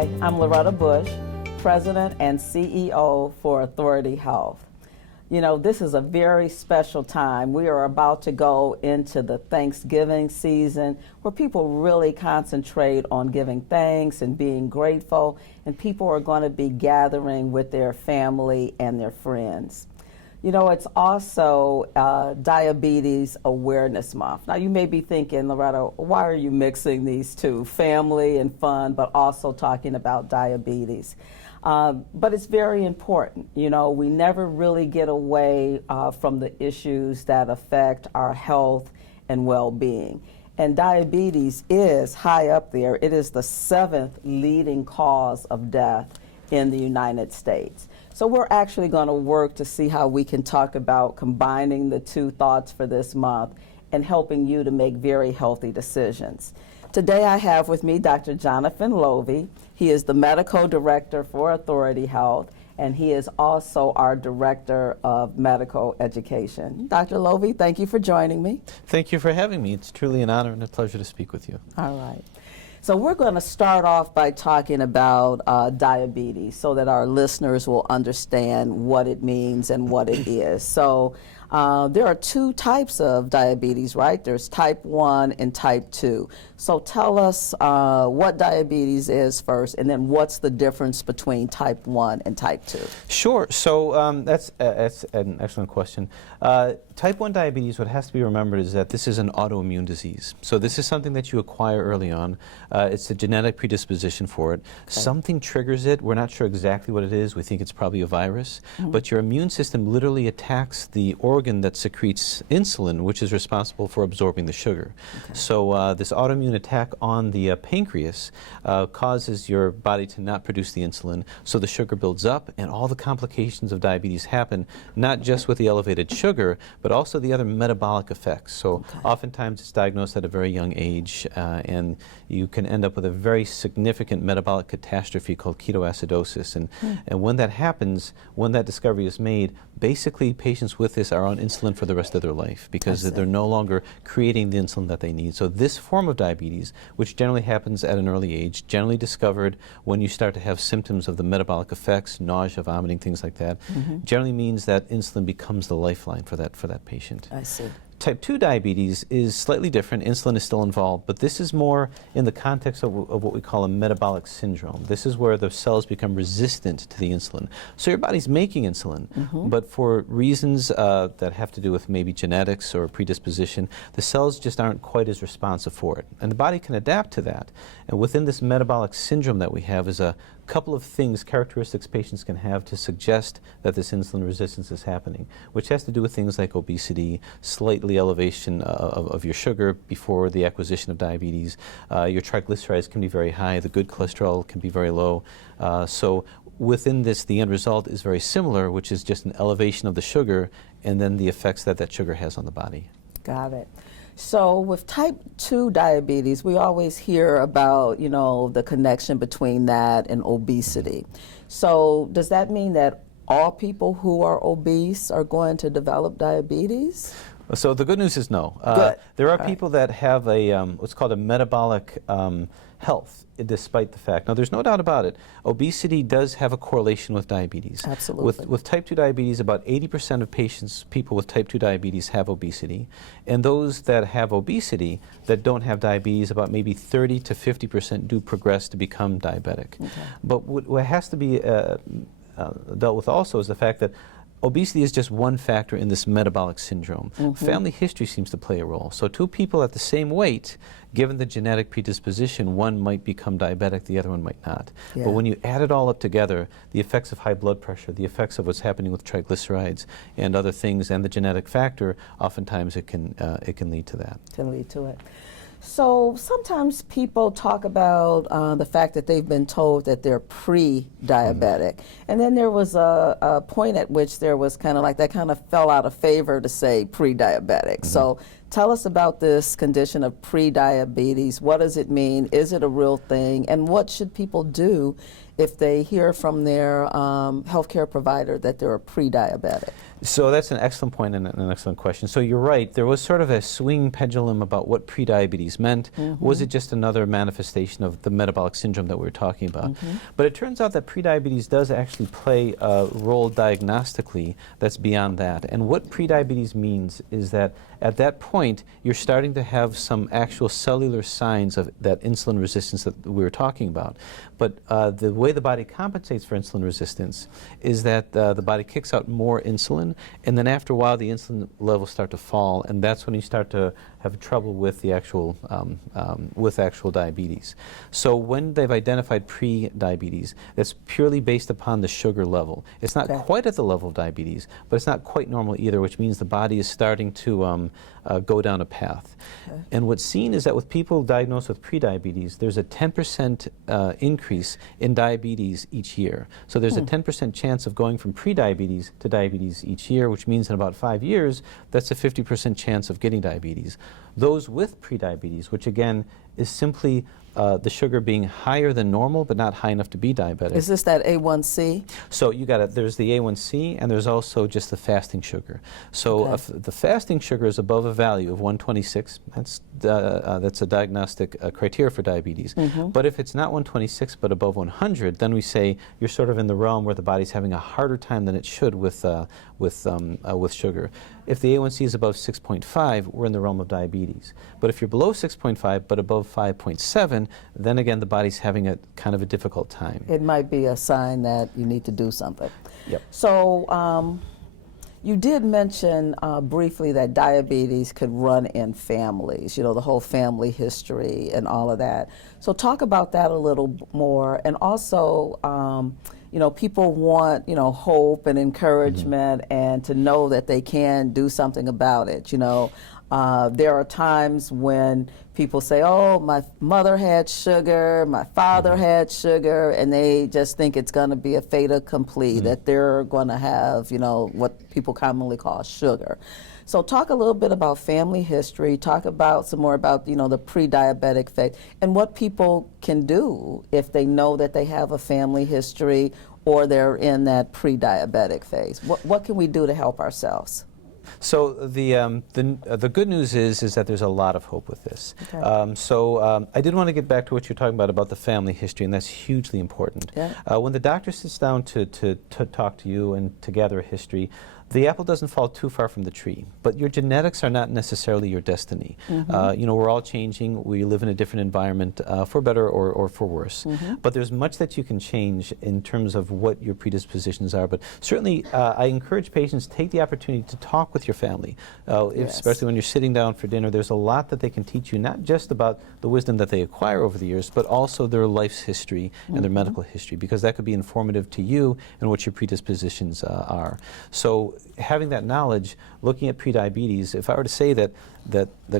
Hi, I'm Loretta V, President and CEO for Authority Health. You know, this is a very special time. We are about to go into the Thanksgiving season where people really concentrate on giving thanks and being grateful, and people are going to be gathering with their family and their friends. You know, it's also Diabetes Awareness Month. Now, you may be thinking, Loretta, why are you mixing these two, family and fun, but also talking about diabetes? But it's very important. You know, we never really get away from the issues that affect our health and well-being. And diabetes is high up there. It is the 7th leading cause of death in the United States. So we're actually going to work to see how we can talk about combining the two thoughts for this month and helping you to make very healthy decisions. Today I have with me Dr. Jonathan Lovy. He is the Medical Director for Authority Health, and he is also our Director of Medical Education. Dr. Lovy, thank you for joining me. Thank you for having me. It's truly an honor and a pleasure to speak with you. All right. So we're going to start off by talking about diabetes so that our listeners will understand what it means and what it is. So there are two types of diabetes, right? There's type 1 and type 2. So tell us what diabetes is first, and then what's the difference between type 1 and type 2? Sure. So that's an excellent question. Type 1 diabetes, what has to be remembered is that this is an autoimmune disease. So this is something that you acquire early on. It's a genetic predisposition for it. Okay. Something triggers it. We're not sure exactly what it is. We think it's probably a virus. Mm-hmm. But your immune system literally attacks the organ that secretes insulin, which is responsible for absorbing the sugar. Okay. So this autoimmune attack on the pancreas causes your body to not produce the insulin, so the sugar builds up, and all the complications of diabetes happen, not just with the elevated sugar, but also the other metabolic effects. So oftentimes it's diagnosed at a very young age, and you can end up with a very significant metabolic catastrophe called ketoacidosis. And when that happens, when that discovery is made, basically patients with this are on insulin for the rest of their life because they're no longer creating the insulin that they need. So this form of diabetes, which generally happens at an early age, generally discovered when you start to have symptoms of the metabolic effects, nausea, vomiting, things like that, generally means that insulin becomes the lifeline for that patient. I see. Type 2 diabetes is slightly different. Insulin is still involved, but this is more in the context of what we call a metabolic syndrome. This is where the cells become resistant to the insulin. So your body's making insulin, but for reasons that have to do with maybe genetics or predisposition, the cells just aren't quite as responsive for it. And the body can adapt to that. And within this metabolic syndrome that we have is a couple of things, characteristics patients can have to suggest that this insulin resistance is happening, which has to do with things like obesity, slightly elevation of your sugar before the acquisition of diabetes. Your triglycerides can be very high, the good cholesterol can be very low. So within this, the end result is very similar, which is just an elevation of the sugar and then the effects that that sugar has on the body. Got it. So with type 2 diabetes, we always hear about, you know, the connection between that and obesity. So does that mean that all people who are obese are going to develop diabetes? So the good news is no. There are people that have a what's called a metabolic health, despite the fact. Now, there's no doubt about it. Obesity does have a correlation with diabetes. Absolutely. With type 2 diabetes, about 80% of people with type 2 diabetes have obesity. And those that have obesity that don't have diabetes, about maybe 30 to 50% do progress to become diabetic. Okay. But what has to be dealt with also is the fact that obesity is just one factor in this metabolic syndrome. Family history seems to play a role. So two people at the same weight, given the genetic predisposition, one might become diabetic, the other one might not. Yeah. But when you add it all up together, the effects of high blood pressure, the effects of what's happening with triglycerides and other things, and the genetic factor, oftentimes it can lead to that. Can lead to it. So sometimes people talk about the fact that they've been told that they're pre-diabetic. And then there was a point at which there was kind of like that kind of fell out of favor to say pre-diabetic. So Tell us about this condition of prediabetes. What does it mean? Is it a real thing? And what should people do if they hear from their healthcare provider that they're a pre-diabetic? So that's an excellent point and an excellent question. So you're right, there was sort of a swinging pendulum about what prediabetes meant. Was it just another manifestation of the metabolic syndrome that we were talking about? But it turns out that prediabetes does actually play a role diagnostically that's beyond that. And what prediabetes means is that at that point, you're starting to have some actual cellular signs of that insulin resistance that we were talking about. But the way the body compensates for insulin resistance is that the body kicks out more insulin, and then after a while the insulin levels start to fall, and that's when you start to have trouble with the actual diabetes. So when they've identified pre-diabetes, that's purely based upon the sugar level. It's not quite at the level of diabetes, but it's not quite normal either, which means the body is starting to go down a path. And what's seen is that with people diagnosed with prediabetes, there's a 10% increase in diabetes each year. So there's a 10% chance of going from prediabetes to diabetes each year, which means in about 5 years, that's a 50% chance of getting diabetes. Those with prediabetes, which again is simply the sugar being higher than normal but not high enough to be diabetic. Is this that A1C? So you got it. There's the A1C and there's also just the fasting sugar. So the fasting sugar is above a value of 126. That's a diagnostic criteria for diabetes. But if it's not 126 but above 100, then we say you're sort of in the realm where the body's having a harder time than it should with sugar. If the A1C is above 6.5, we're in the realm of diabetes. But if you're below 6.5 but above 5.7, then again the body's having a kind of a difficult time. It might be a sign that you need to do something. Yep. So you did mention briefly that diabetes could run in families, you know, the whole family history and all of that. So talk about that a little more. And also, you know, people want, you know, hope and encouragement and to know that they can do something about it. You know, there are times when people say, oh, my mother had sugar, my father had sugar, and they just think it's going to be a fait accompli, that they're going to have, you know, what people commonly call sugar. So talk a little bit about family history, talk about some more about, you know, the pre-diabetic phase and what people can do if they know that they have a family history or they're in that pre-diabetic phase. What can we do to help ourselves? So the good news is that there's a lot of hope with this. I did want to get back to what you're talking about the family history, and that's hugely important. When the doctor sits down to talk to you and to gather a history, the apple doesn't fall too far from the tree, but your genetics are not necessarily your destiny. You know, we're all changing. We live in a different environment, for better or for worse. But there's much that you can change in terms of what your predispositions are. But certainly, I encourage patients to take the opportunity to talk with your family, especially when you're sitting down for dinner. There's a lot that they can teach you, not just about the wisdom that they acquire over the years, but also their life's history and their medical history, because that could be informative to you and what your predispositions are. So having that knowledge, looking at prediabetes, if I were to say that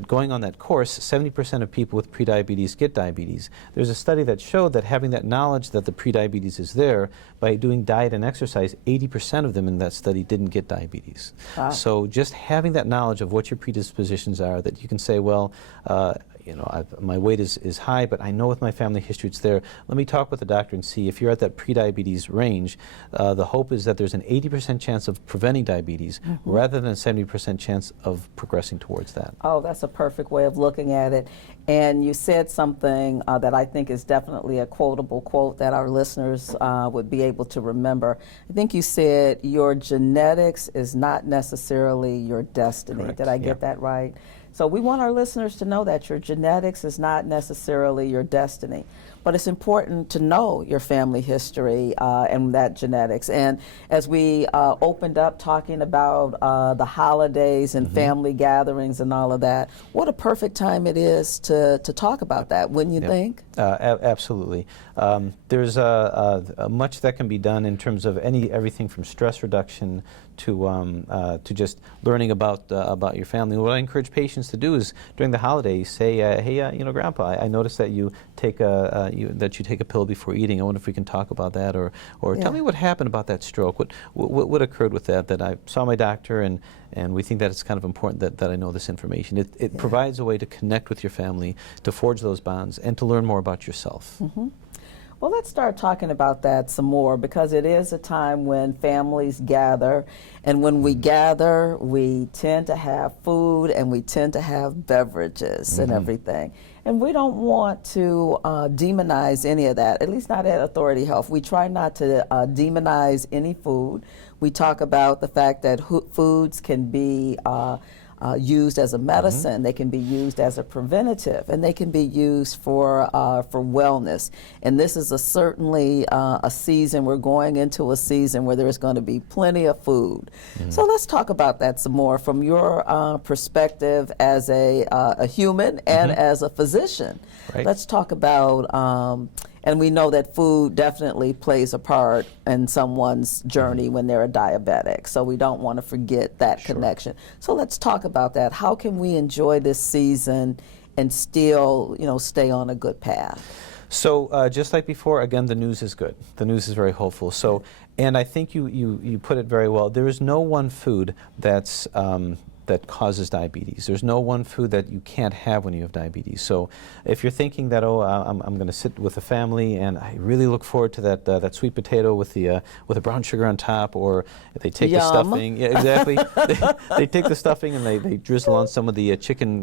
going on that course, 70% of people with prediabetes get diabetes, there's a study that showed that having that knowledge that the prediabetes is there, by doing diet and exercise, 80% of them in that study didn't get diabetes. So just having that knowledge of what your predispositions are, that you can say, well, you know, my weight is high, but I know with my family history it's there. Let me talk with the doctor and see if you're at that prediabetes range. The hope is that there's an 80% chance of preventing diabetes rather than a 70% chance of progressing towards that. Oh, that's a perfect way of looking at it. And you said something that I think is definitely a quotable quote that our listeners would be able to remember. I think you said your genetics is not necessarily your destiny. Correct. Did I get that right? So we want our listeners to know that your genetics is not necessarily your destiny, but it's important to know your family history and that genetics. And as we opened up talking about the holidays and family gatherings and all of that, what a perfect time it is to talk about that, wouldn't you think? Absolutely. There's much that can be done in terms of everything from stress reduction to just learning about your family. What I encourage patients to do is during the holidays say, hey, you know, Grandpa, I noticed that you take a pill before eating. I wonder if we can talk about that, or tell me what happened about that stroke. What occurred with that? That I saw my doctor, and we think that it's kind of important that I know this information. It provides a way to connect with your family, to forge those bonds, and to learn more about yourself. Mm-hmm. Well, let's start talking about that some more, because it is a time when families gather, and when we gather, we tend to have food and we tend to have beverages and everything. And we don't want to demonize any of that, at least not at Authority Health. We try not to demonize any food. We talk about the fact that foods can be used as a medicine, they can be used as a preventative, and they can be used for wellness. And this is certainly a season, we're going into a season where there's going to be plenty of food. So let's talk about that some more from your perspective as a human and as a physician. Right. Let's talk about and we know that food definitely plays a part in someone's journey when they're a diabetic. So we don't want to forget that connection. So let's talk about that. How can we enjoy this season and still, you know, stay on a good path? So just like before, again, the news is good. The news is very hopeful. So, and I think you put it very well. There is no one food that's that causes diabetes. There's no one food that you can't have when you have diabetes. So if you're thinking that, oh, I'm going to sit with a family and I really look forward to that sweet potato with the brown sugar on top, or they take the stuffing. Yeah, exactly. they take the stuffing and they drizzle on some of the chicken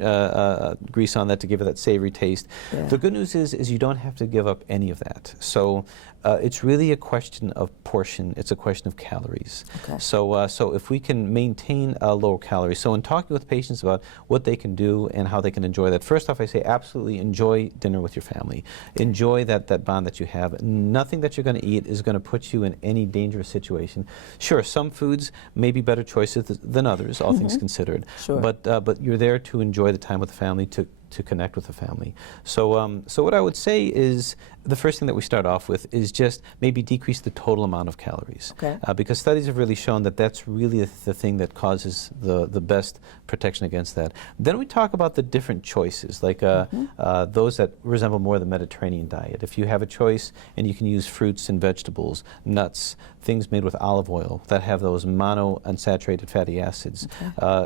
grease on that to give it that savory taste. Yeah. The good news is you don't have to give up any of that. So it's really a question of portion. It's a question of calories. Okay. So if we can maintain lower calories, so in talking with patients about what they can do and how they can enjoy that, first off, I say absolutely enjoy dinner with your family. Enjoy that bond that you have. Nothing that you're going to eat is going to put you in any dangerous situation. Sure, some foods may be better choices than others, all things considered. Sure. But you're there to enjoy the time with the family, to connect with the family. So what I would say is the first thing that we start off with is just maybe decrease the total amount of calories. Okay. Because studies have really shown that that's really the thing that causes the best protection against that. Then we talk about the different choices, like those that resemble more the Mediterranean diet. If you have a choice and you can use fruits and vegetables, nuts, things made with olive oil that have those monounsaturated fatty acids,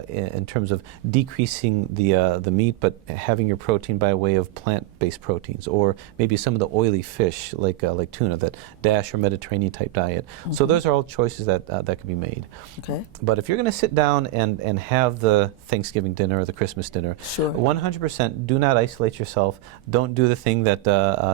in terms of decreasing the meat, but having your protein by way of plant-based proteins, or maybe some of the oily fish like tuna, that DASH or Mediterranean type diet. So those are all choices that can be made. Okay. But if you're going to sit down and have the Thanksgiving dinner or the Christmas dinner, 100% do not isolate yourself. Don't do the thing that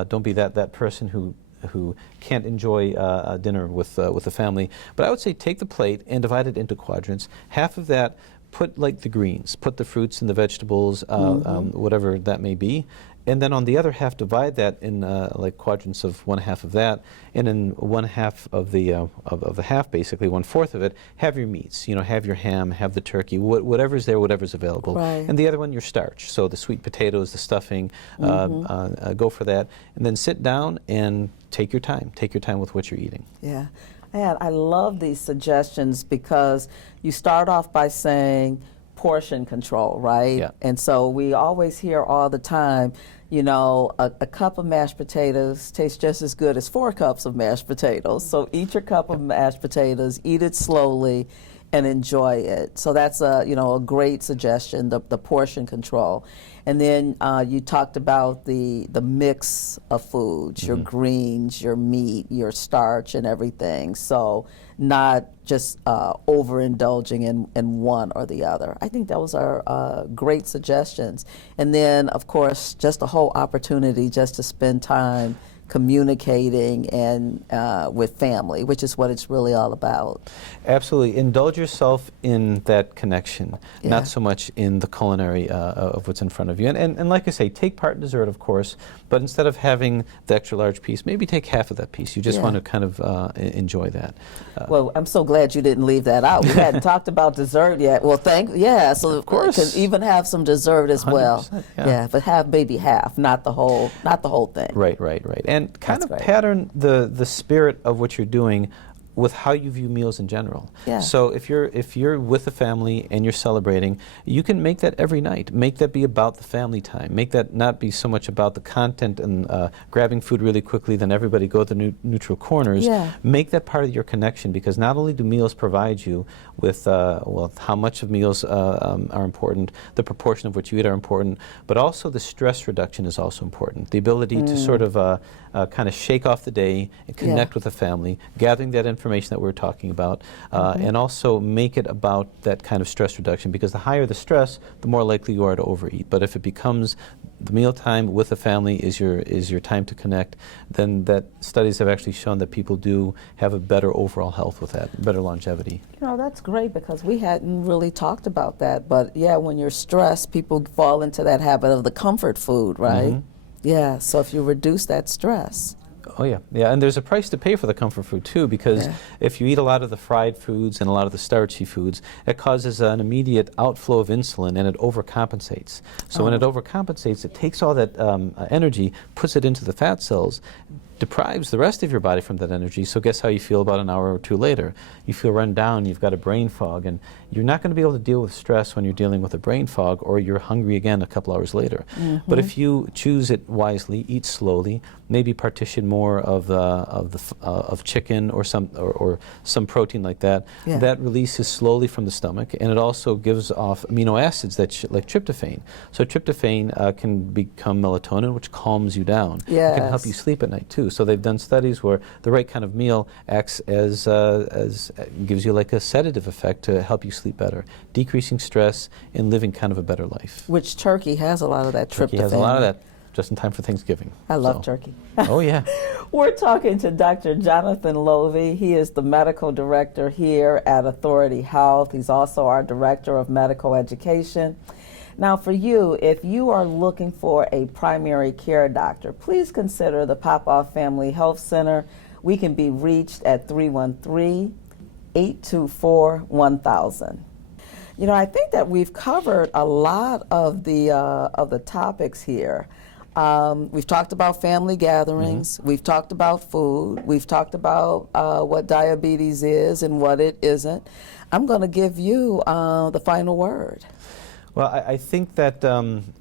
don't be that person who can't enjoy dinner with the family. But I would say take the plate and divide it into quadrants. Half of that, put like the greens, put the fruits and the vegetables, whatever that may be. And then on the other half, divide that in like quadrants of 1/2 of that, and in 1/2 of the half, basically 1/4 of it, have your meats. You know, have your ham, have the turkey, whatever's there, whatever's available. Right. And the other one, your starch. So the sweet potatoes, the stuffing, go for that, and then sit down and take your time. Take your time with what you're eating. Yeah. And I love these suggestions because you start off by saying portion control, right? Yeah. And so we always hear all the time, you know, a cup of mashed potatoes tastes just as good as 4 cups of mashed potatoes. So eat your cup of mashed potatoes, eat it slowly, and enjoy it. So that's a great suggestion, the portion control. And then you talked about the mix of foods, your greens, your meat, your starch, and everything. So not just overindulging in one or the other. I think those are great suggestions. And then, of course, just a whole opportunity just to spend time communicating and with family, which is what it's really all about. Absolutely. Indulge yourself in that connection, not so much in the culinary of what's in front of you. And like I say, take part in dessert, of course, but instead of having the extra large piece, maybe take half of that piece. You just want to kind of enjoy that. Well, I'm so glad you didn't leave that out. We hadn't talked about dessert yet. Well, so of course, can even have some dessert as well. But have maybe half, not the whole thing. Right. And kind of pattern the spirit of what you're doing with how you view meals in general. Yeah. So if you're with a family and you're celebrating, you can make that every night. Make that be about the family time. Make that not be so much about the content and grabbing food really quickly, then everybody go to the neutral corners. Yeah. Make that part of your connection, because not only do meals provide you with well, how much of meals are important, the proportion of what you eat are important, but also the stress reduction is also important. The ability to sort of kind of shake off the day and connect with the family, gathering that information that we were talking about, and also make it about that kind of stress reduction, because the higher the stress, the more likely you are to overeat. But if it becomes the meal time with the family is your time to connect, then that studies have actually shown that people do have a better overall health with that, better longevity. You know, that's great, because we hadn't really talked about that. But yeah, when you're stressed, people fall into that habit of the comfort food, right? Yeah, so if you reduce that stress. Oh yeah, yeah, and there's a price to pay for the comfort food too, because if you eat a lot of the fried foods and a lot of the starchy foods, it causes an immediate outflow of insulin, and it overcompensates. So when it overcompensates, it takes all that energy, puts it into the fat cells, deprives the rest of your body from that energy. So guess how you feel about an hour or two later? You feel run down, you've got a brain fog, and you're not going to be able to deal with stress when you're dealing with a brain fog, or you're hungry again a couple hours later. But if you choose it wisely, eat slowly, maybe partition more of chicken or some protein like that, that releases slowly from the stomach, and it also gives off amino acids that like tryptophan. So tryptophan can become melatonin, which calms you down. It can help you sleep at night too. So they've done studies where the right kind of meal acts as gives you like a sedative effect to help you sleep better, decreasing stress and living kind of a better life. Which turkey has a lot of that tryptophan. Turkey has a lot of that, just in time for Thanksgiving. I love turkey. Oh yeah. We're talking to Dr. Jonathan Lovy. He is the medical director here at Authority Health. He's also our director of medical education. Now for you, if you are looking for a primary care doctor, please consider the Popoff Family Health Center. We can be reached at 313-824-1000. You know, I think that we've covered a lot of the topics here. We've talked about family gatherings. We've talked about food. We've talked about what diabetes is and what it isn't. I'm going to give you the final word. Well, I think that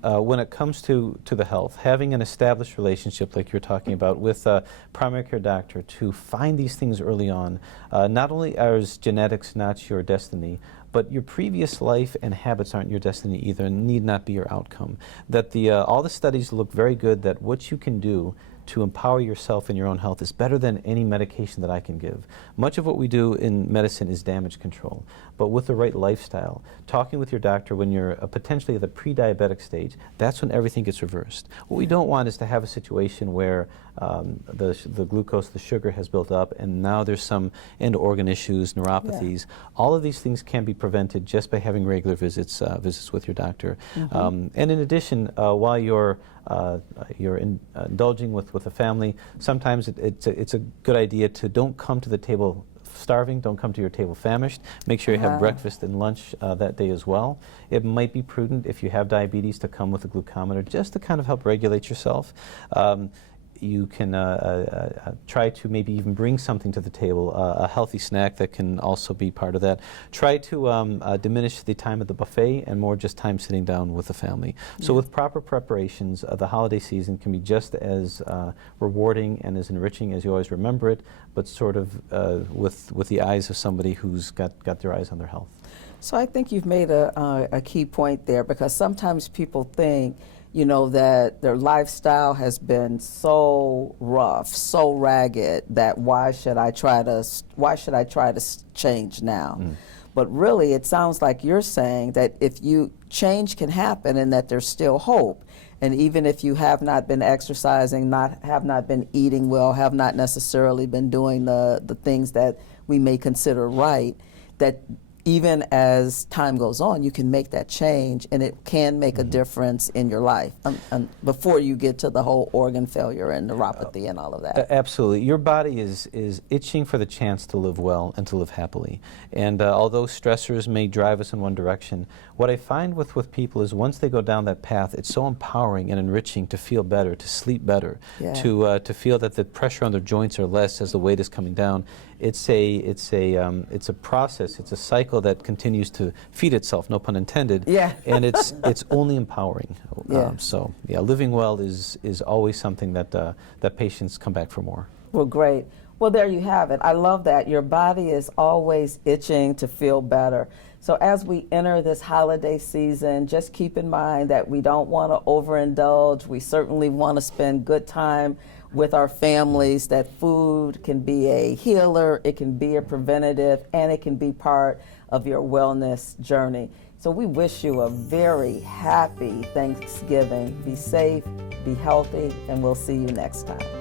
when it comes to the health, having an established relationship like you're talking about with a primary care doctor to find these things early on, not only is genetics not your destiny, but your previous life and habits aren't your destiny either, and need not be your outcome. That all the studies look very good that what you can do to empower yourself in your own health is better than any medication that I can give. Much of what we do in medicine is damage control, but with the right lifestyle, talking with your doctor when you're potentially at the pre-diabetic stage, that's when everything gets reversed. What we don't want is to have a situation where the glucose, the sugar has built up, and now there's some end organ issues, neuropathies. All of these things can be prevented just by having regular visits with your doctor. And in addition, while you're indulging with a family, sometimes it's a good idea to don't come to the table starving, don't come to your table famished. Make sure you have breakfast and lunch that day as well. It might be prudent if you have diabetes to come with a glucometer just to kind of help regulate yourself. You can try to maybe even bring something to the table, a healthy snack that can also be part of that. Try to diminish the time at the buffet and more just time sitting down with the family. So with proper preparations, the holiday season can be just as rewarding and as enriching as you always remember it, but sort of with the eyes of somebody who's got their eyes on their health. So I think you've made a key point there, because sometimes people think, you know, that their lifestyle has been so rough, so ragged, that why should I try to change now? But really, it sounds like you're saying that if change can happen, and that there's still hope. And even if you have not been exercising, have not been eating well, have not necessarily been doing the things that we may consider right, that even as time goes on, you can make that change, and it can make a difference in your life before you get to the whole organ failure and neuropathy and all of that. Absolutely. Your body is itching for the chance to live well and to live happily. And although stressors may drive us in one direction, what I find with people is once they go down that path, it's so empowering and enriching to feel better, to sleep better, to feel that the pressure on their joints are less as the weight is coming down. it's a process. It's a cycle that continues to feed itself, no pun intended. Yeah. And it's only empowering. Yeah. So yeah, living well is always something that that patients come back for more. Well, great. Well, there you have it. I love that. Your body is always itching to feel better. So as we enter this holiday season, just keep in mind that we don't want to overindulge. We certainly want to spend good time with our families, that food can be a healer, it can be a preventative, and it can be part of your wellness journey. So we wish you a very happy Thanksgiving. Be safe, be healthy, and we'll see you next time.